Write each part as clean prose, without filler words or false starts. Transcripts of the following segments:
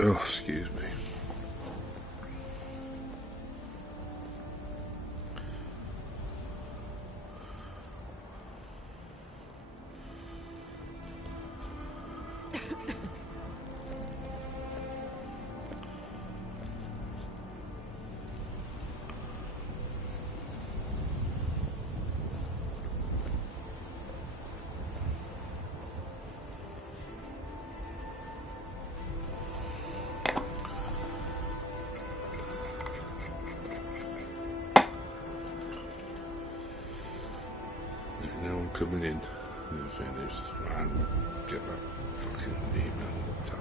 Oh, excuse me. No one coming in. The thing is, man, get that fucking email looked at.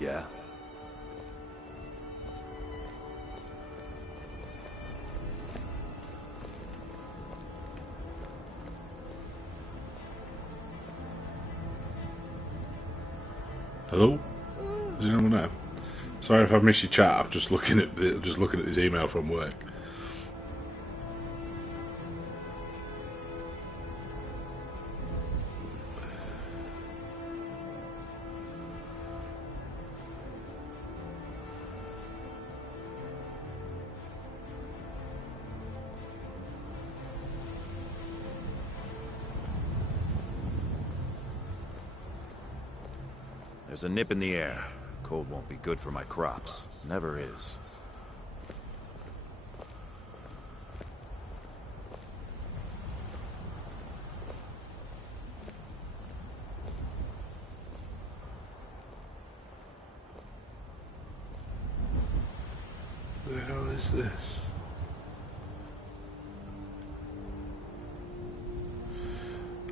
Yeah? Hello? Is anyone there? Sorry if I've missed your chat. I'm just looking at this email from work. There's a nip in the air. Cold won't be good for my crops. Never is. What the hell is this?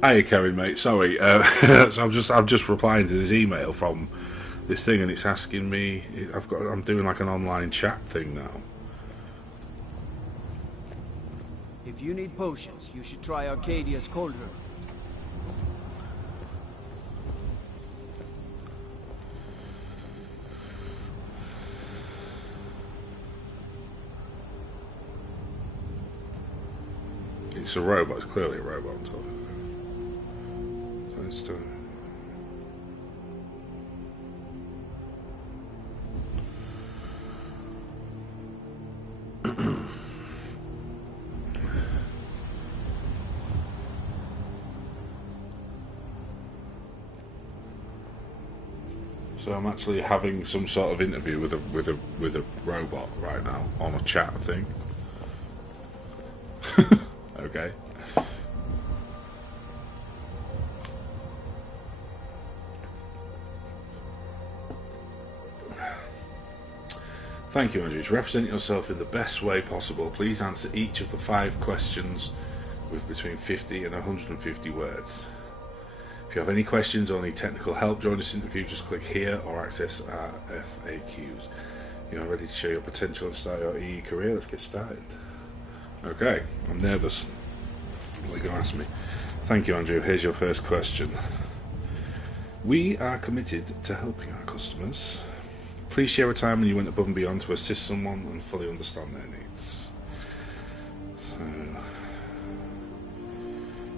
Hiya, Kevin, mate. Sorry, so I'm just replying to this email from this thing, and it's asking me. I'm doing like an online chat thing now. If you need potions, you should try Arcadia's cauldron. It's a robot. It's clearly a robot. I'm talking. So it's So I'm actually having some sort of interview with a robot right now on a chat thing. Okay. Thank you, Andrew. To represent yourself in the best way possible, please answer each of the 5 questions with between 50 and 150 words. If you have any questions or need technical help during this interview, just click here or access our FAQs. You are ready to show your potential and start your EE career? Let's get started. Okay, I'm nervous. What are you going to ask me? Thank you, Andrew. Here's your first question. We are committed to helping our customers. Please share a time when you went above and beyond to assist someone and fully understand their needs. So,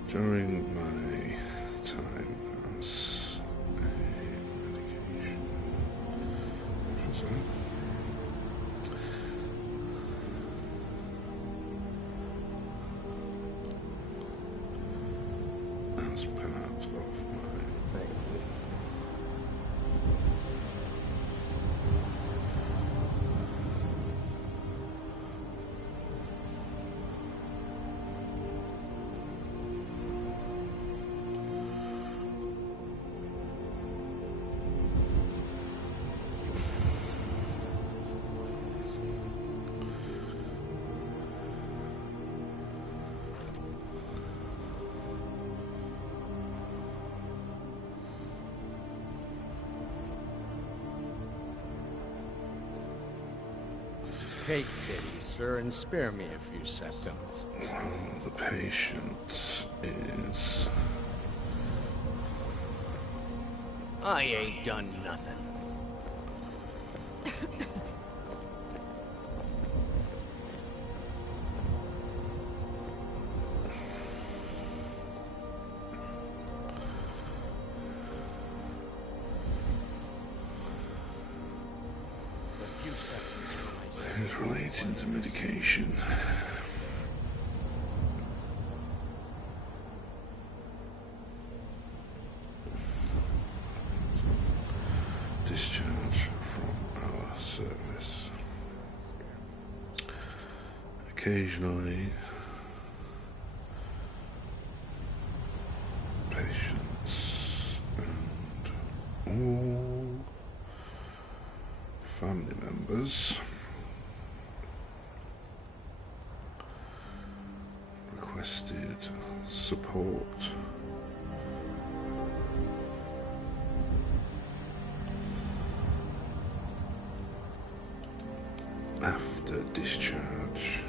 during my time as a medication officer, as part of my Take pity, sir, and spare me a few septims. Well, the patient is... I ain't done nothing. A few seconds for myself. is relating to medication. Discharge from our service. Occasionally, patients and all family members requested support after discharge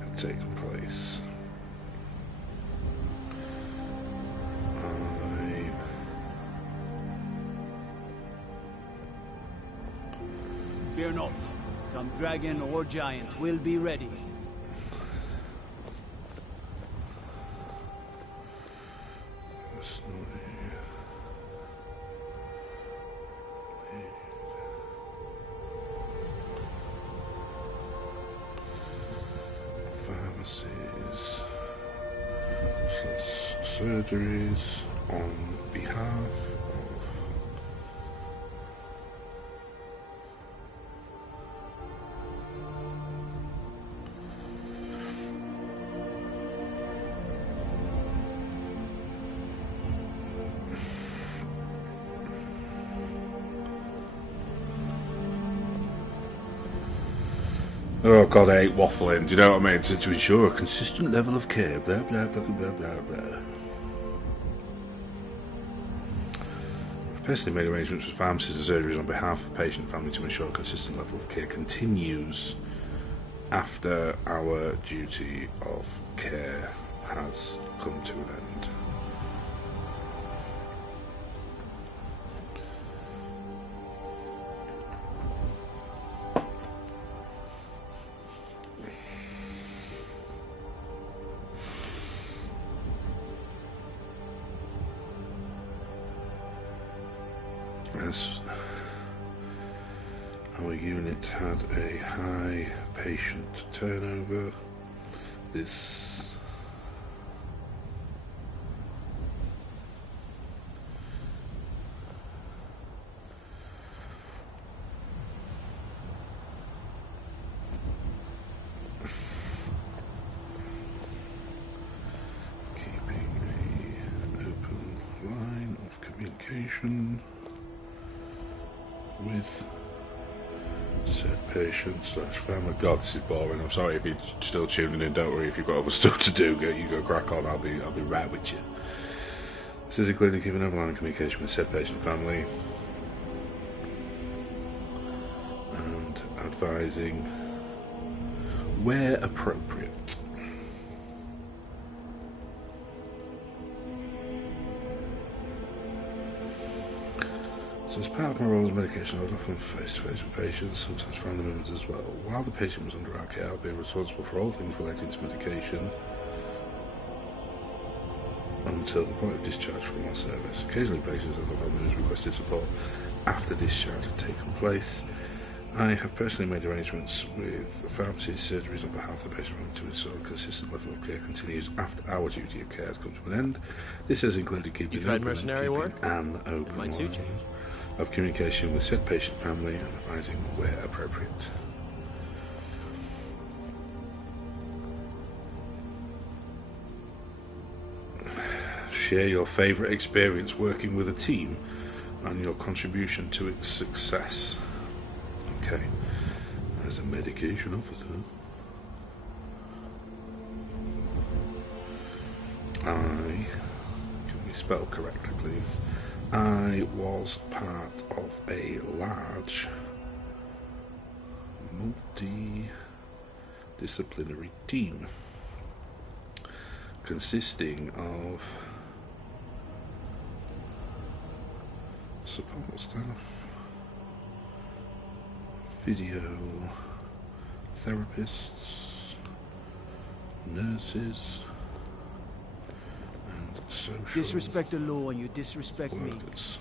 had taken place. Fear not. Come dragon or giant will be ready. Pharmacies, surgeries on behalf of oh god, I hate waffling, do you know what I mean? To ensure a consistent level of care, blah blah blah blah blah blah. I've personally made arrangements with pharmacies and surgeries on behalf of the patient and family to ensure a consistent level of care continues after our duty of care has come to an end. As our unit had a high patient turnover, this keeping an open line of communication with said patient slash family. God, this is boring. I'm sorry if you're still tuning in. Don't worry if you've got other stuff to do. You go crack on. I'll be right with you. This is including keeping an open line of communication with said patient family and advising where appropriate. As part of my role as medication, I would often face-to-face with patients, sometimes family members as well. While the patient was under our care, I would be responsible for all things relating to medication until the point of discharge from our service. Occasionally, patients and their families requested support after discharge had taken place. I have personally made arrangements with pharmacies, surgeries on behalf of the patient to ensure a consistent level of care continues after our duty of care has come to an end. This has included keeping an open line of communication with said patient family and advising where appropriate. Share your favourite experience working with a team and your contribution to its success. Okay, as a medication officer, can we spell correctly, please? I was part of a large multidisciplinary team consisting of support staff, physio therapists, nurses, and social Disrespect the law and you disrespect workers.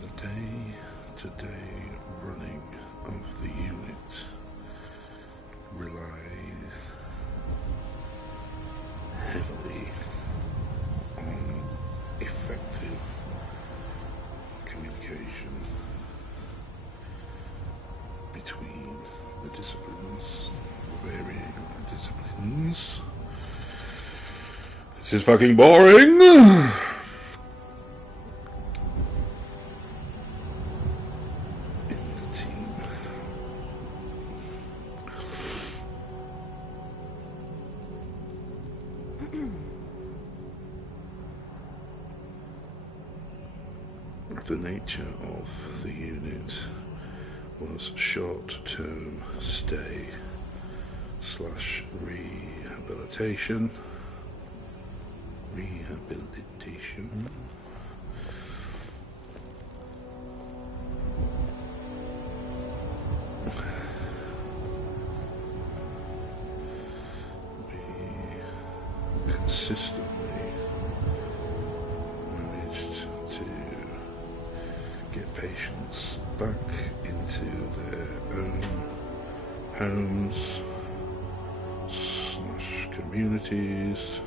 The day-to-day running of the unit relies heavily on effective communication between the disciplines, varying disciplines. This is fucking boring! In the team. The nature of the unit was short-term stay / rehabilitation. We consistently managed to get patients back into their own homes / communities.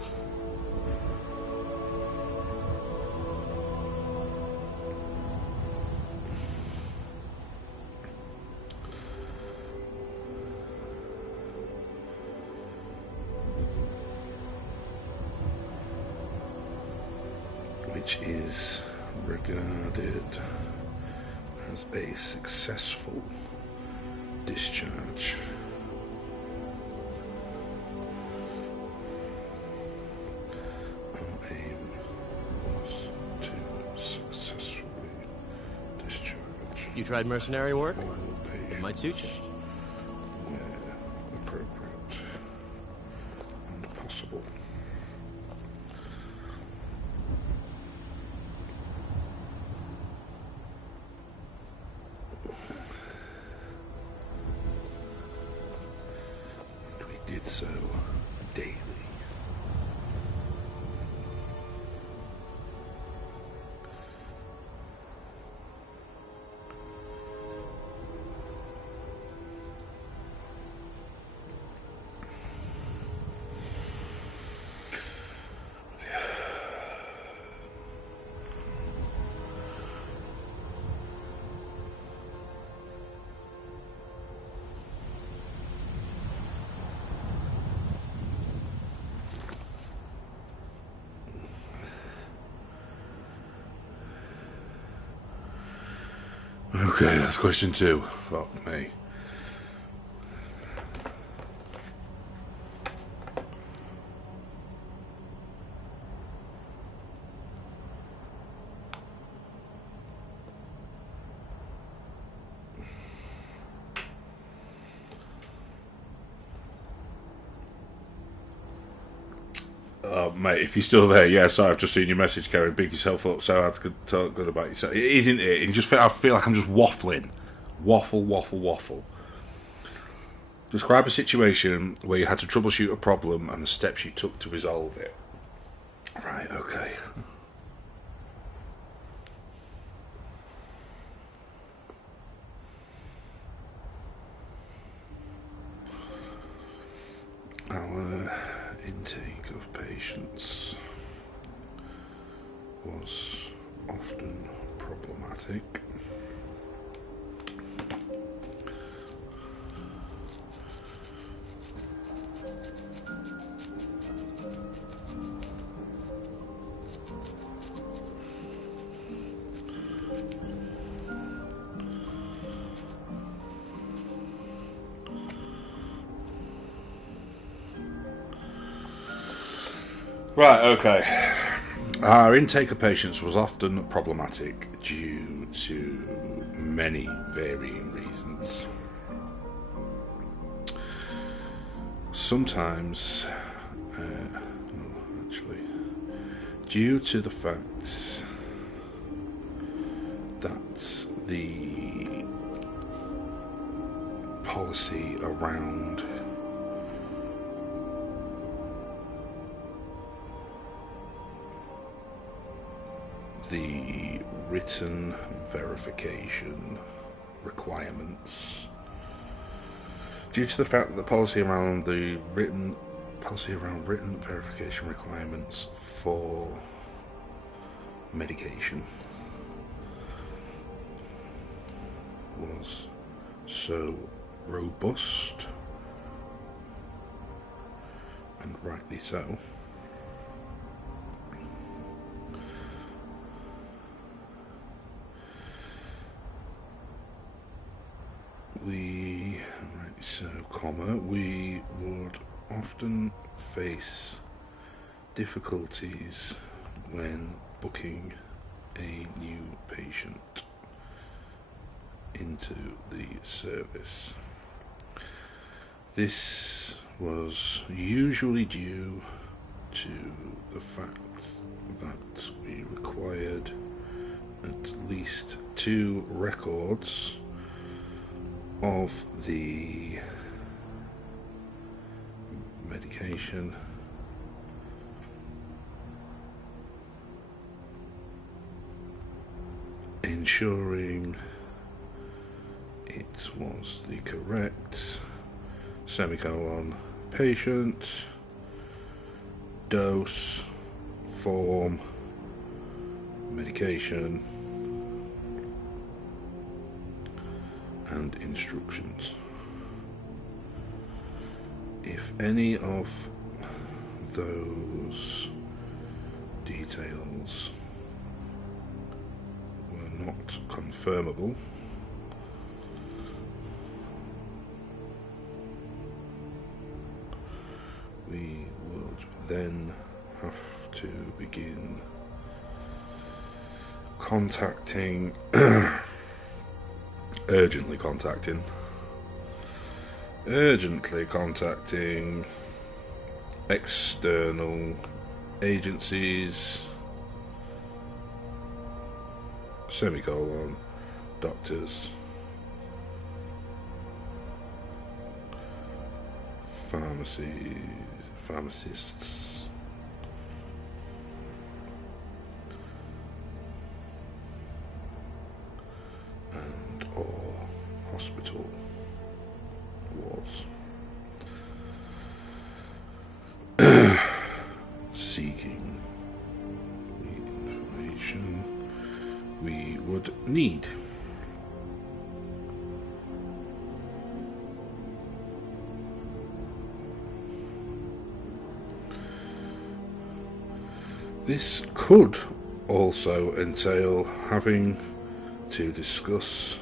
Which is regarded as a successful discharge. Our aim was to successfully discharge. You tried mercenary work? all It might suit you. patients where appropriate and possible. And we did so daily. Okay, that's question 2. Fuck me. Oh, mate, if you're still there, yeah, sorry, I've just seen your message, Karen. Big yourself up so hard to talk good about yourself. It isn't it? You just I feel like I'm just waffling. Waffle. Describe a situation where you had to troubleshoot a problem and the steps you took to resolve it. Right, okay. Our intake of patients was often problematic. Right, okay. Our intake of patients was often problematic due to many varying reasons. Sometimes, due to the fact that the policy around the written verification requirements, due to the fact that the policy around written verification requirements for medication was so robust, and rightly so, we would often face difficulties when booking a new patient into the service. This was usually due to the fact that we required at least 2 records of the medication ensuring it was the correct patient, dose, form, medication, and instructions. If any of those details were not confirmable, we would then have to begin urgently contacting external agencies, doctors, pharmacists, and or hospital wards, seeking the information we would need. This could also entail having to discuss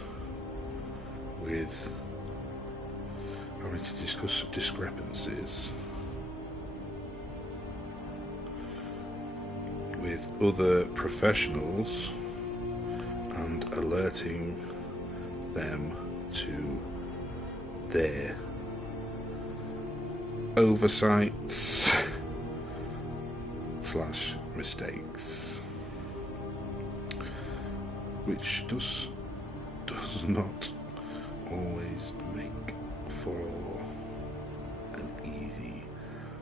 discrepancies with other professionals and alerting them to their oversights / mistakes, which does not always make for an easy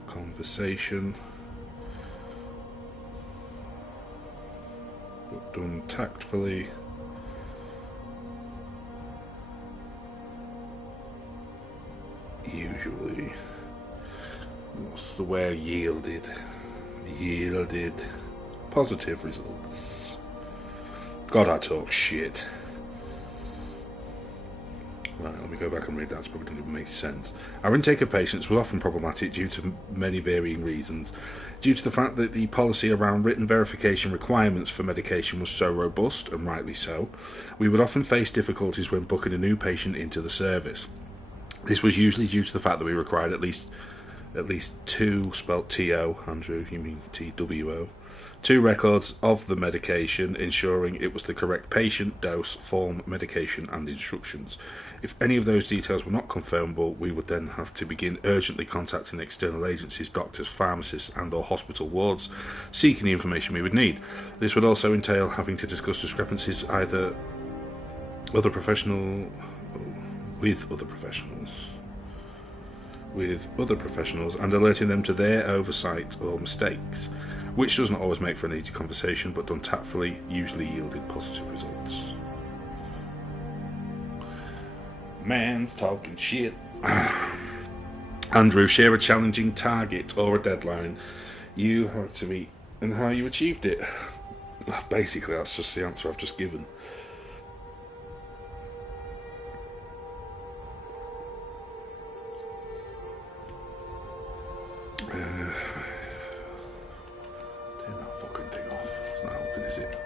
conversation, but done tactfully, usually, what's the word, yielded positive results. God, I talk shit. Right, let me go back and read that. It's probably doesn't even make sense. Our intake of patients was often problematic due to many varying reasons. Due to the fact that the policy around written verification requirements for medication was so robust, and rightly so, we would often face difficulties when booking a new patient into the service. This was usually due to the fact that we required at least two, spelt T-O, Andrew, you mean T-W-O, 2 records of the medication, ensuring it was the correct patient, dose, form, medication and instructions. If any of those details were not confirmable, we would then have to begin urgently contacting external agencies, doctors, pharmacists and or hospital wards, seeking the information we would need. This would also entail having to discuss discrepancies with other professionals and alerting them to their oversight or mistakes, which does not always make for an easy conversation, but done tactfully usually yielded positive results. Man's talking shit. Andrew, share a challenging target or a deadline you had to meet and how you achieved it. Basically, that's just the answer I've just given. Turn that fucking thing off. It's not helping, is it?